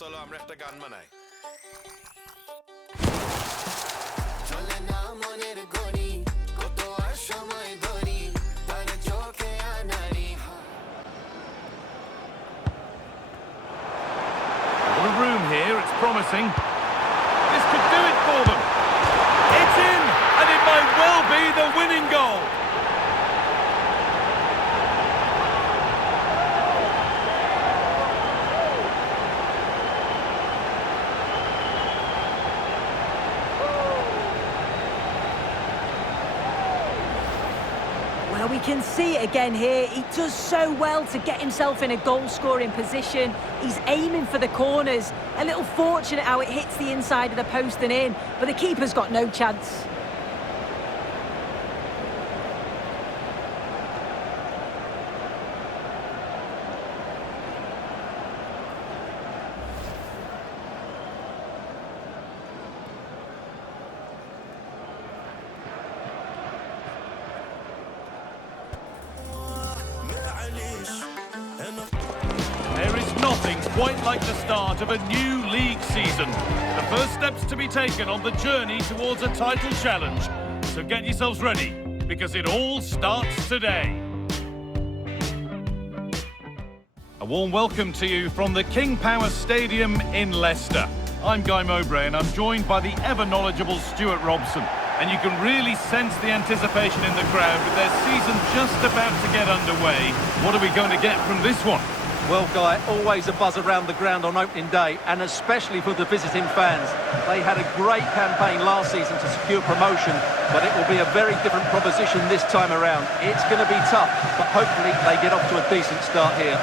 Solo আমরা একটা গান বানাই চলে না মনের গড়ি কত আর সময় ধরি তার চোখে আনারি A little room here, it's promising. This could do it for them. It's in, and it might well be the winning goal. Well, we can see it again here. He does so well to get himself in a goal-scoring position. He's aiming for the corners. A little fortunate how it hits the inside of the post and in, but the keeper's got no chance. There is nothing quite like the start of a new league season. The first steps to be taken on the journey towards a title challenge. So get yourselves ready, because it all starts today. A warm welcome to you from the King Power Stadium in Leicester. I'm Guy Mowbray and I'm joined by the ever-knowledgeable Stuart Robson. And you can really sense the anticipation in the crowd with their season just about to get underway. What are we going to get from this one? Well, Guy, always a buzz around the ground on opening day, and especially for the visiting fans. They had a great campaign last season to secure promotion, but it will be a very different proposition this time around. It's going to be tough, but hopefully they get off to a decent start here.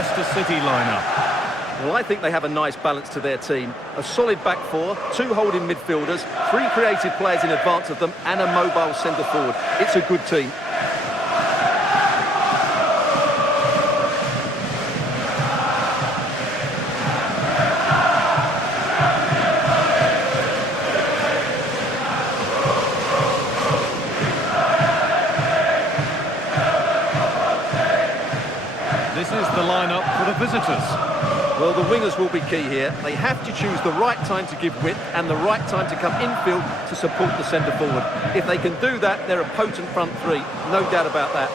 Leicester City line-up. Well, I think they have a nice balance to their team. A solid back four, two holding midfielders, three creative players in advance of them, and a mobile centre-forward. It's a good team. This is the lineup for the visitors. Well, the wingers will be key here. They have to choose the right time to give width and the right time to come infield to support the centre-forward. If they can do that, they're a potent front three. No doubt about that.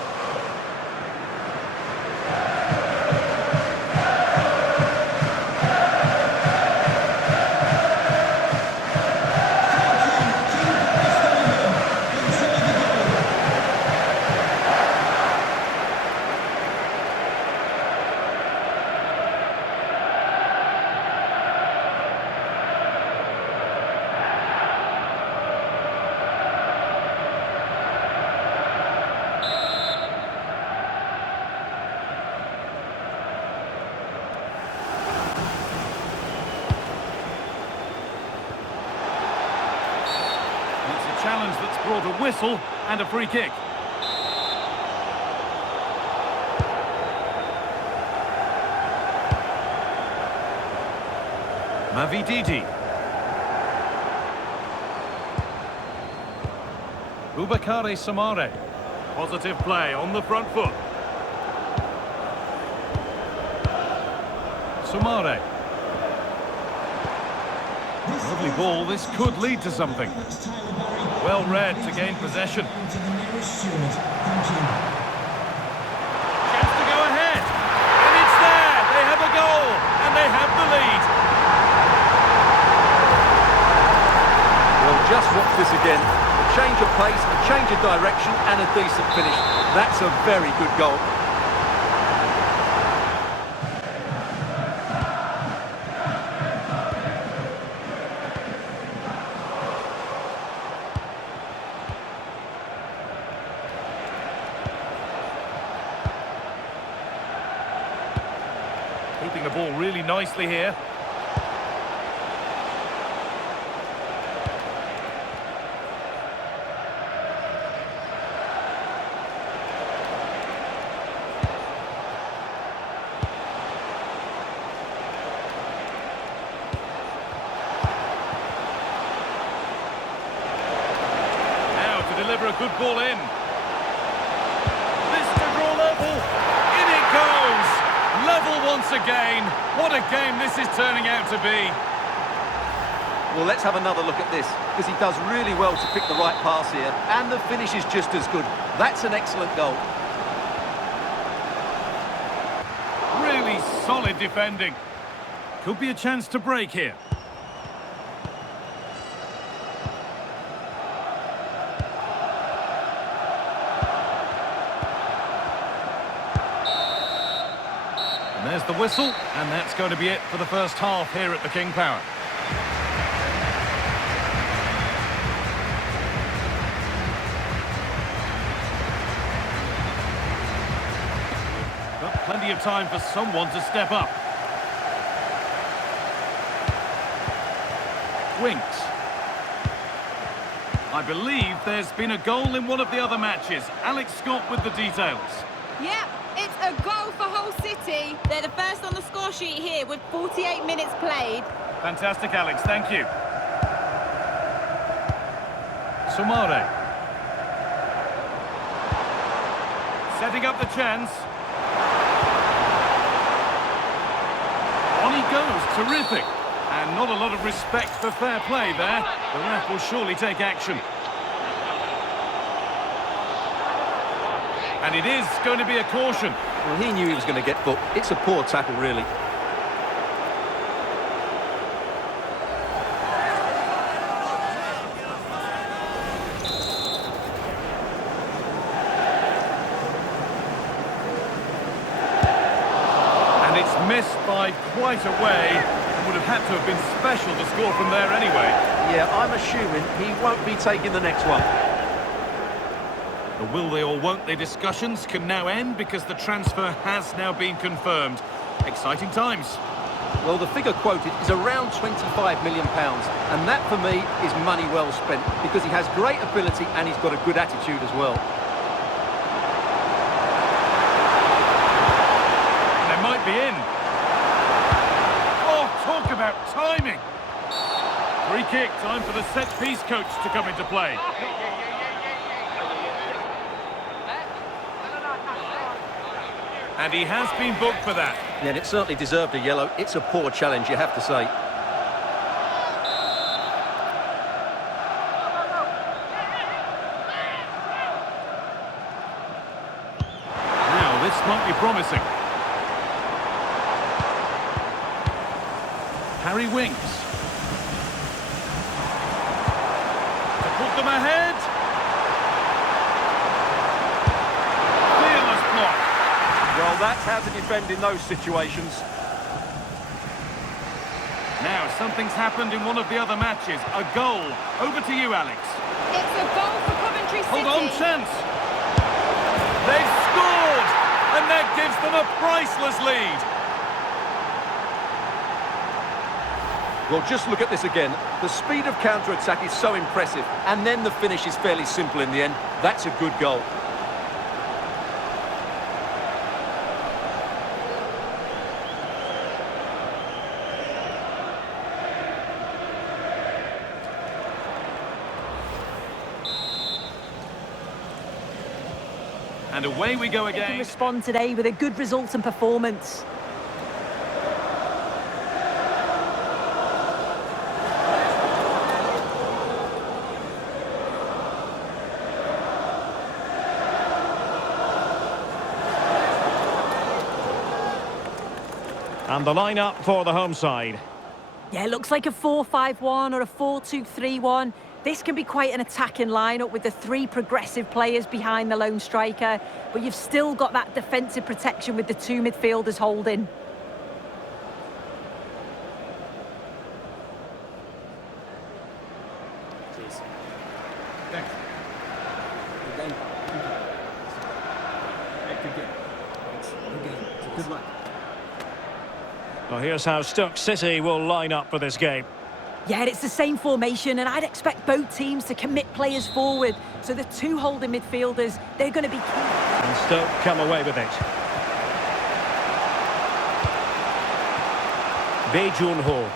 Challenge that's brought a whistle and a free kick. Mavididi. Boubakary Samare. Positive play on the front foot. Samare. Lovely ball, this could lead to something. Well read to gain possession. Chance to go ahead. And it's there. They have a goal. And they have the lead. Well, just watch this again. A change of pace, a change of direction, and a decent finish. That's a very good goal. Keeping the ball really nicely here. deliver a good ball in. This to draw level. In it goes. Level once again. What a game this is turning out to be. Well, let's have another look at this, because he does really well to pick the right pass here, and the finish is just as good. That's an excellent goal. Really solid defending. Could be a chance to break here. And there's the whistle, and that's going to be it for the first half here at the King Power. Got plenty of time for someone to step up. Winks. I believe there's been a goal in one of the other matches. Alex Scott with the details. Yep, it's a goal for Hull City. They're the first on the score sheet here with 48 minutes played. Fantastic, Alex. Thank you. Sumare. Setting up the chance. On he goes. Terrific. And not a lot of respect for fair play there. The ref will surely take action. And it is going to be a caution. Well, he knew he was going to get booked. It's a poor tackle, really. And it's missed by quite a way. Would have had to have been special to score from there anyway. Yeah, I'm assuming he won't be taking the next one. The will they or won't they discussions can now end because the transfer has now been confirmed. Exciting times. Well, the figure quoted is around £25 million, and that for me is money well spent, because he has great ability and he's got a good attitude as well. They might be in. Oh, talk about timing. Free kick, time for the set-piece coach to come into play. And he has been booked for that. Yeah, and it certainly deserved a yellow. It's a poor challenge, you have to say. Now, this might be promising. Harry Winks. To put them ahead. Fearless block. Well, that's how to defend in those situations. Now, something's happened in one of the other matches. A goal. Over to you, Alex. It's a goal for Coventry City. Hold on, chance. They've scored! And that gives them a priceless lead. Well, just look at this again. The speed of counter-attack is so impressive, and then the finish is fairly simple in the end. That's a good goal. And away we go They can again. respond today with a good result and performance. And the lineup for the home side. Yeah, it looks like a 4-5-1 or a 4-2-3-1. This can be quite an attacking lineup with the three progressive players behind the lone striker, but you've still got that defensive protection with the two midfielders holding. Thanks. Good luck. Well, here's how Stoke City will line up for this game. Yeah, it's the same formation, and I'd expect both teams to commit players forward. So the two holding midfielders, they're going to be key. And Stoke come away with it. Bae Jun-ho.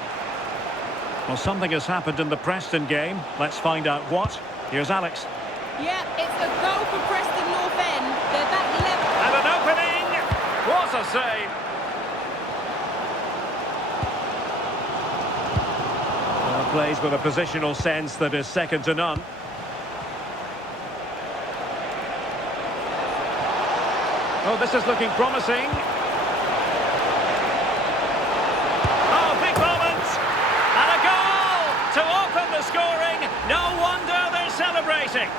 Well, something has happened in the Preston game. Let's find out what. Here's Alex. Yeah, it's a goal for Preston North End. They're back level. And an opening! What a save! Well, plays with a positional sense that is second to none. Oh, this is looking promising. Oh, big moment! And a goal to open the scoring. No wonder they're celebrating.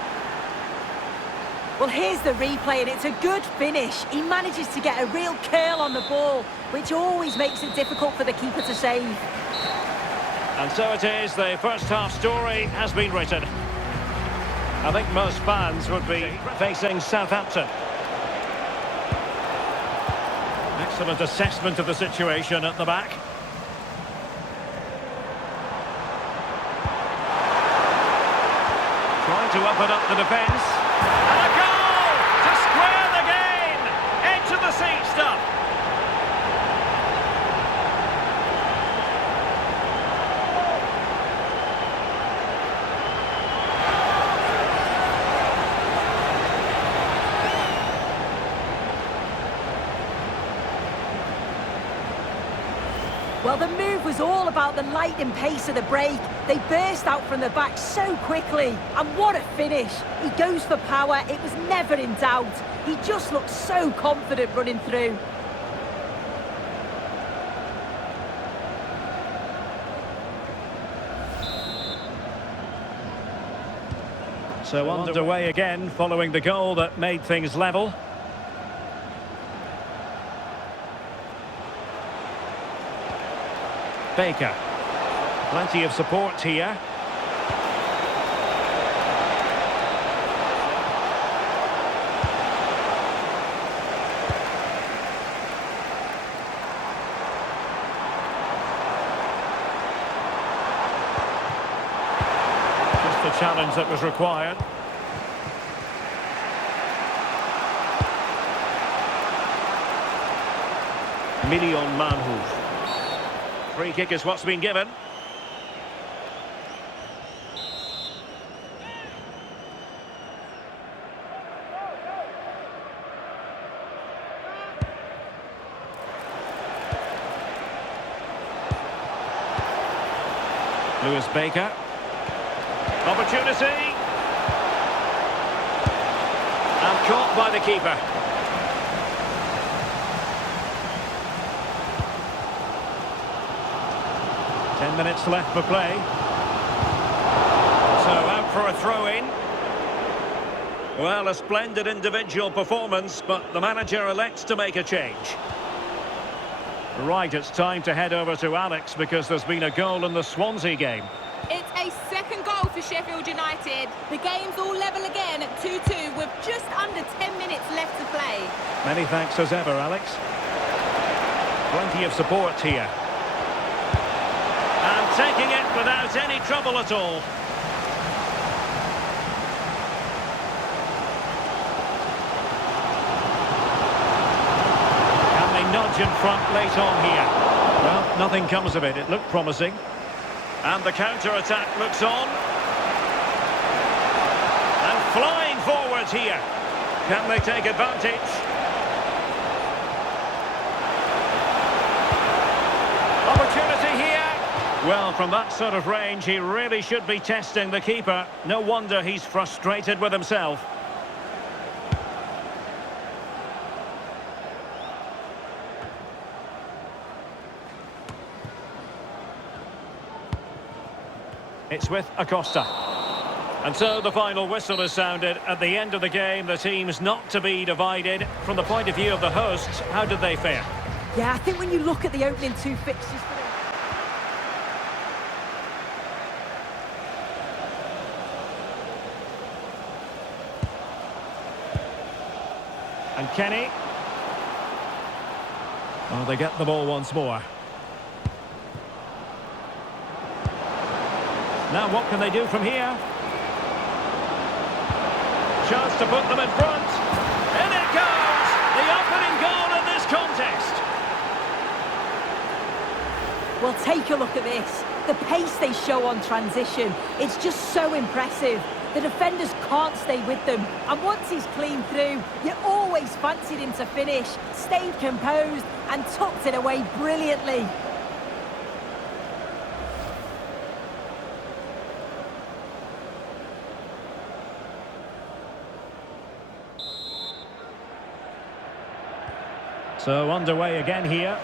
Well, here's the replay, and it's a good finish. He manages to get a real curl on the ball, which always makes it difficult for the keeper to save. And so it is, the first half story has been written. I think most fans would be facing Southampton. Excellent assessment of the situation at the back. Trying to open up the defence. And a goal to square the game! Into the seat stuff. Well, the move was all about the lightning pace of the break. They burst out from the back so quickly. And what a finish. He goes for power. It was never in doubt. He just looked so confident running through. So underway again following the goal that made things level. Baker. Plenty of support here. Just the challenge that was required. Million Manhoef. Free kick is what's been given. Lewis Baker. Opportunity. And caught by the keeper. Ten minutes left for play. So out for a throw-in. Well, a splendid individual performance, but the manager elects to make a change. Right, it's time to head over to Alex because there's been a goal in the Swansea game. It's a second goal for Sheffield United. The game's all level again at 2-2 with just under 10 minutes left to play. Many thanks as ever, Alex. Plenty of support here. And taking it without any trouble at all. Can they nudge in front late on here? Well, nothing comes of it. It looked promising. And the counter-attack looks on. And flying forwards here. Can they take advantage? Opportunity here. Well, from that sort of range, he really should be testing the keeper. No wonder he's frustrated with himself. It's with Acosta. And so the final whistle is sounded. At the end of the game, the team's not to be divided. From the point of view of the hosts, how did they fare? Yeah, I think when you look at the opening two fixtures... And Kenny. Well, they get the ball once more. Now what can they do from here? Chance to put them in front. In it goes! The opening goal in this contest. Well, take a look at this. The pace they show on transition, it's just so impressive. The defenders can't stay with them. And once he's clean through, you always fancied him to finish. Stayed composed and tucked it away brilliantly. So underway again here.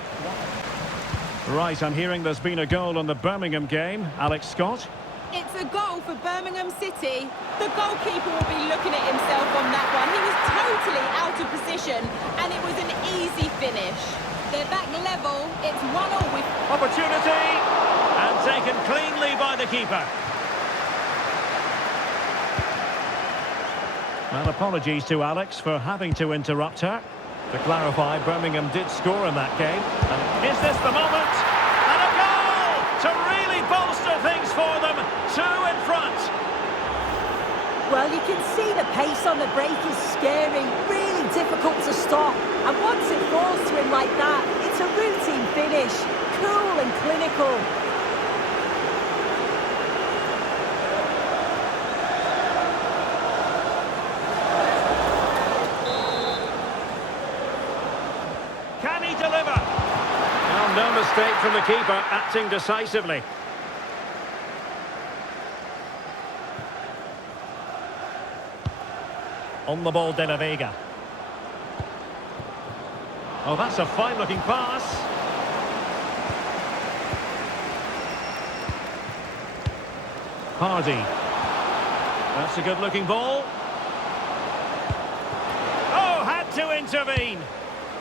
Right, I'm hearing there's been a goal on the Birmingham game. Alex Scott. It's a goal for Birmingham City. The goalkeeper will be looking at himself on that one. He was totally out of position, and it was an easy finish. They're back level. It's 1-1 with... Opportunity! And taken cleanly by the keeper. Well, apologies to Alex for having to interrupt her. To clarify, Birmingham did score in that game. And is this the moment? And a goal to really bolster things for them. 2 in front. Well, you can see the pace on the break is scary, really difficult to stop. And once it falls to him like that, it's a routine finish, cool and clinical. Can he deliver? Well, no mistake from the keeper, acting decisively. On the ball, De La Vega. Oh, that's a fine-looking pass. Hardy. That's a good-looking ball. Oh, had to intervene.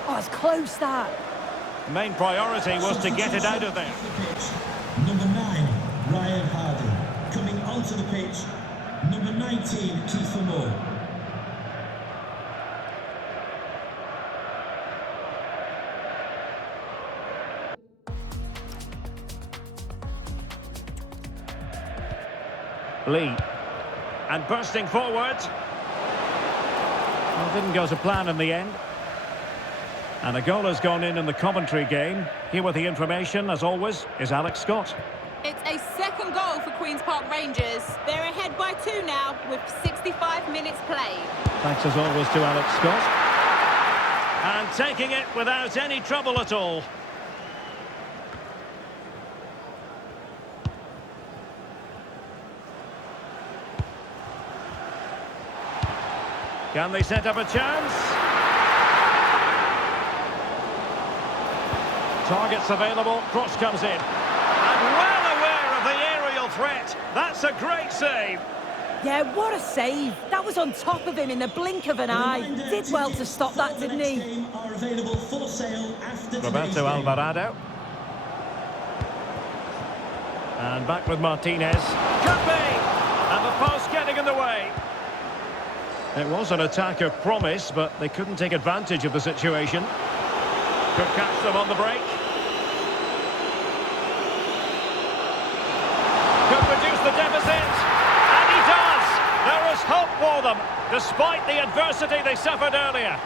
Oh, it's close, that. Main priority was to get it out of there. Number 9, Ryan Hardy. Coming onto the pitch, number 19, Kiefer Moore. Lee. And bursting forward. Well, didn't go to plan in the end. And a goal has gone in the Coventry game. Here with the information, as always, is Alex Scott. It's a second goal for Queen's Park Rangers. They're ahead by 2 now with 65 minutes played. Thanks as always to Alex Scott. And taking it without any trouble at all. Can they set up a chance? Targets available, cross comes in. And well aware of the aerial threat. That's a great save. Yeah, what a save. That was on top of him in the blink of an eye. Did well to stop that, didn't he? Roberto Alvarado. And back with Martinez. Could be! And the post getting in the way. It was an attack of promise, but they couldn't take advantage of the situation. Could catch them on the break. Could reduce the deficit. And he does! There is hope for them, despite the adversity they suffered earlier.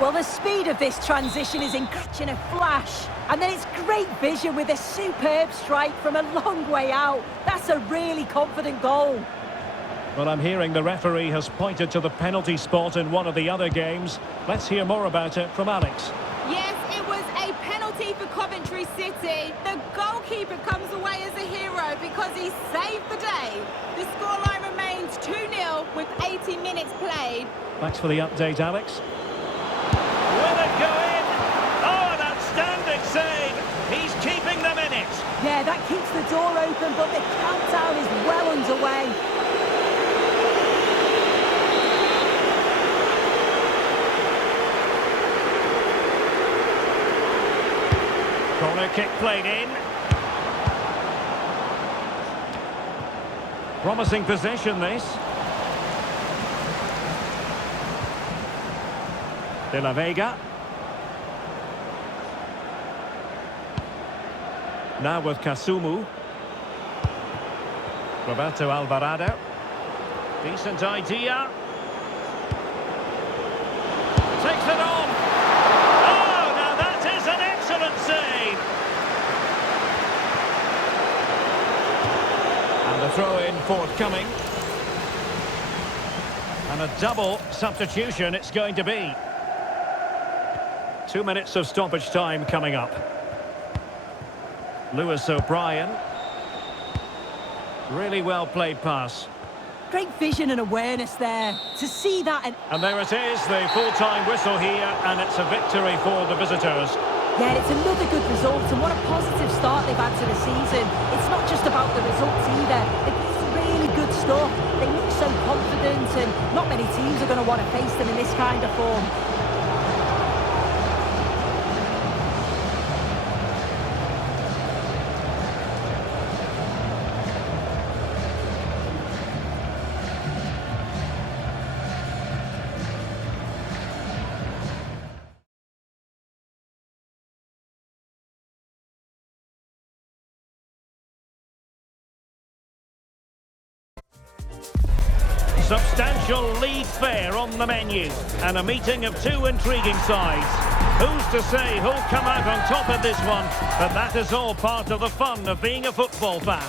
Well, the speed of this transition is in a flash. And then it's great vision with a superb strike from a long way out. That's a really confident goal. Well, I'm hearing the referee has pointed to the penalty spot in one of the other games. Let's hear more about it from Alex. Yes, it was a penalty for Coventry City. The goalkeeper comes away as a hero because he saved the day. The scoreline remains 2-0 with 80 minutes played. Thanks for the update, Alex. Will it go in? Oh, an outstanding save. He's keeping them in it. Yeah, that keeps the door open, but the countdown is well underway. Corner kick played in. Promising possession, this. De La Vega. Now with Kasumu. Roberto Alvarado. Decent idea. Takes it on. Oh, now that is an excellent save. And the throw-in forthcoming. And a double substitution it's going to be. 2 minutes of stoppage time coming up. Lewis O'Brien. Really well played pass. Great vision and awareness there. To see that And there it is, the full-time whistle here, and it's a victory for the visitors. yeah, it's another good result, and what a positive start they've had to the season. It's not just about the results either. It's really good stuff. They look so confident, and not many teams are going to want to face them in this kind of form. Substantial league fare on the menu, and a meeting of two intriguing sides. Who's to say who'll come out on top in this one? But that is all part of the fun of being a football fan.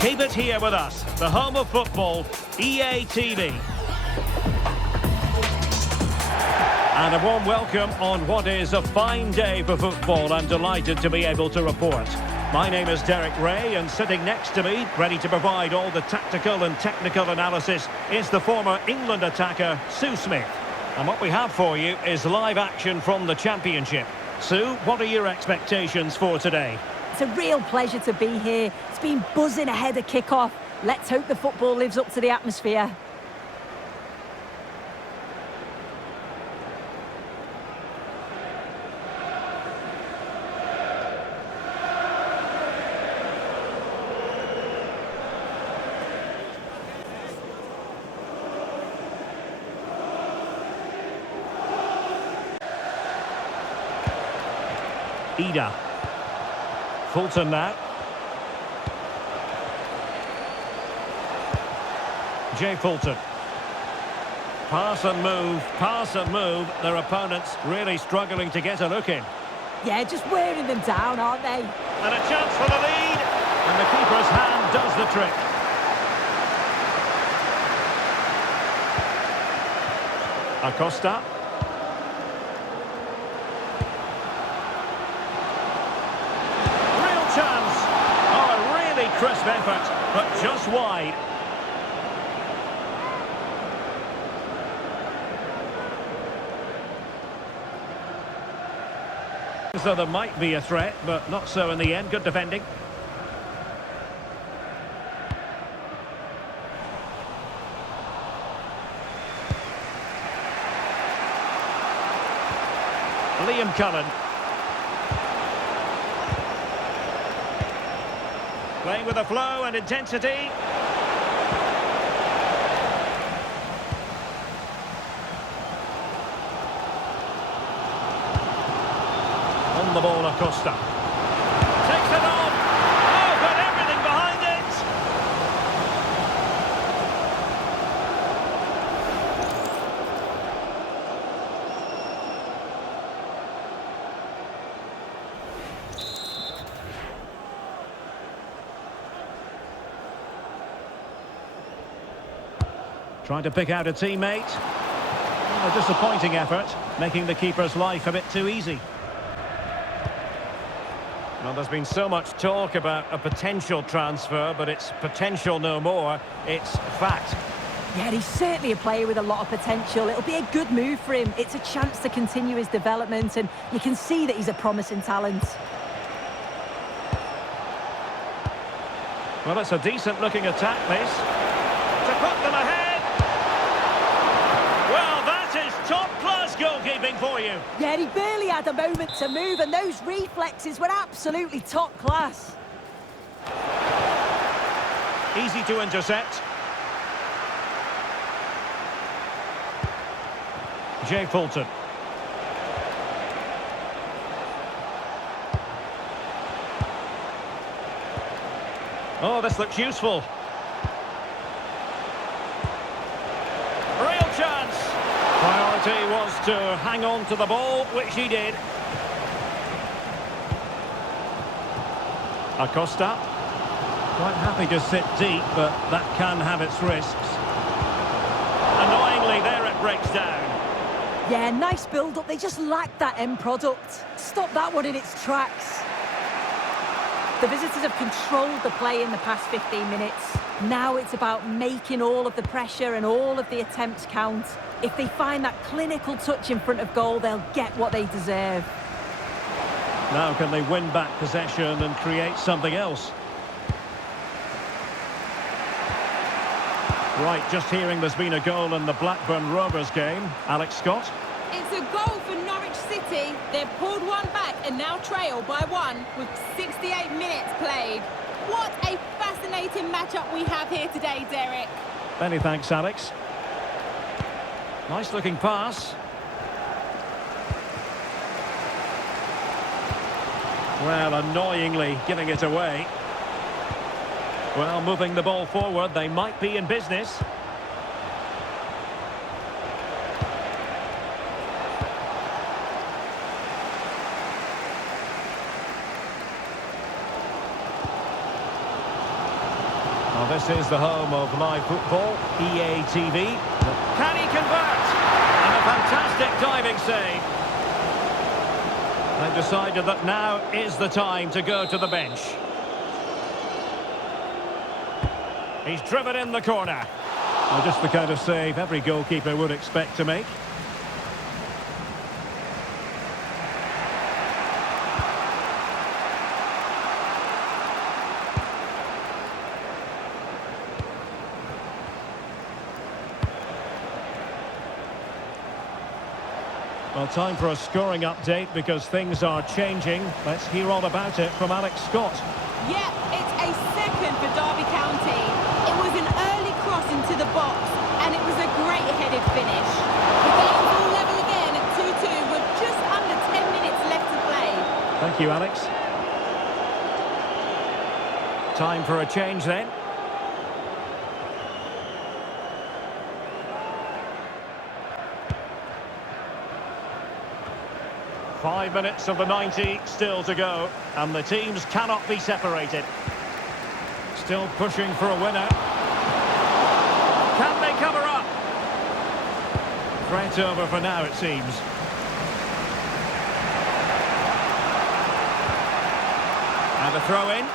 Keep it here with us, the home of football, EA TV. And a warm welcome on what is a fine day for football. I'm delighted to be able to report. My name is Derek Ray, and sitting next to me, ready to provide all the tactical and technical analysis, is the former England attacker, Sue Smith. And what we have for you is live action from the Championship. Sue, what are your expectations for today? It's a real pleasure to be here. It's been buzzing ahead of kick-off. Let's hope the football lives up to the atmosphere. Ida. Fulton now. Jay Fulton. Pass and move. Their opponents really struggling to get a look in. Yeah, just wearing them down, aren't they? And a chance for the lead. And the keeper's hand does the trick. Acosta. Crisp effort, but just wide. So there might be a threat, but not so in the end. Good defending. Liam Cullen. Playing with a flow and intensity. On the ball, Acosta. Takes it on. Oh, got everything behind it. Trying to pick out a teammate. A disappointing effort, making the keeper's life a bit too easy. Well, there's been so much talk about a potential transfer, but it's potential no more. It's fact. Yeah, he's certainly a player with a lot of potential. It'll be a good move for him. It's a chance to continue his development, and you can see that he's a promising talent. Well, it's a decent-looking attack, this. To put them ahead. Well, that is top-class goalkeeping for you. Yeah, he barely had a moment to move, and those reflexes were absolutely top class. Easy to intercept. Jay Fulton. Oh, this looks useful. Real chance. Priority was to hang on to the ball, which he did. Acosta. Quite happy to sit deep, but that can have its risks. Annoyingly, there it breaks down. Yeah, nice build-up. They just lack that end product. Stop that one in its tracks. The visitors have controlled the play in the past 15 minutes. Now it's about making all of the pressure and all of the attempts count. If they find that clinical touch in front of goal, they'll get what they deserve. Now can they win back possession and create something else? Right, just hearing there's been a goal in the Blackburn Rovers game. Alex Scott. It's a goal for Norwich City. They've pulled one back and now trail by one with 68 minutes played. What a fascinating matchup we have here today, Derek. Many thanks, Alex. Nice looking pass. Well, annoyingly giving it away. Well, moving the ball forward, they might be in business. Well, this is the home of live football, EA TV. Can he convert? And a fantastic diving save. They've decided that now is the time to go to the bench. He's driven in the corner. Well, just the kind of save every goalkeeper would expect to make. Well, time for a scoring update because things are changing. Let's hear all about it from Alex Scott. Yeah, it's a second for Derby County. It was an early cross into the box, and it was a great headed finish. The game's all level again at 2-2 with just under 10 minutes left to play. Thank you, Alex. Time for a change then. Five minutes of the 90 still to go, and the teams cannot be separated. Still pushing for a winner. Can they cover up? Threat over for now, it seems. And a throw in.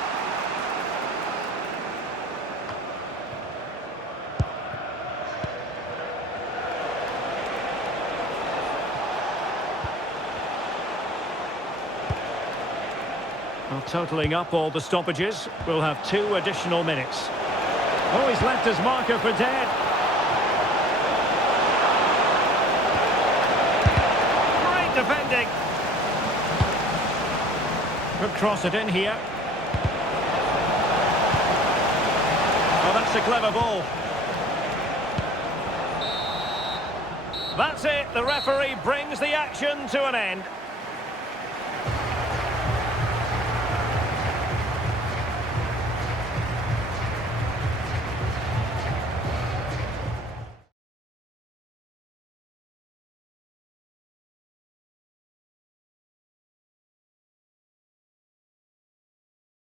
Well, totalling up all the stoppages, we'll have 2 additional minutes. Oh, he's left his marker for dead. Great defending. Could cross it in here. Oh, that's a clever ball. That's it. The referee brings the action to an end.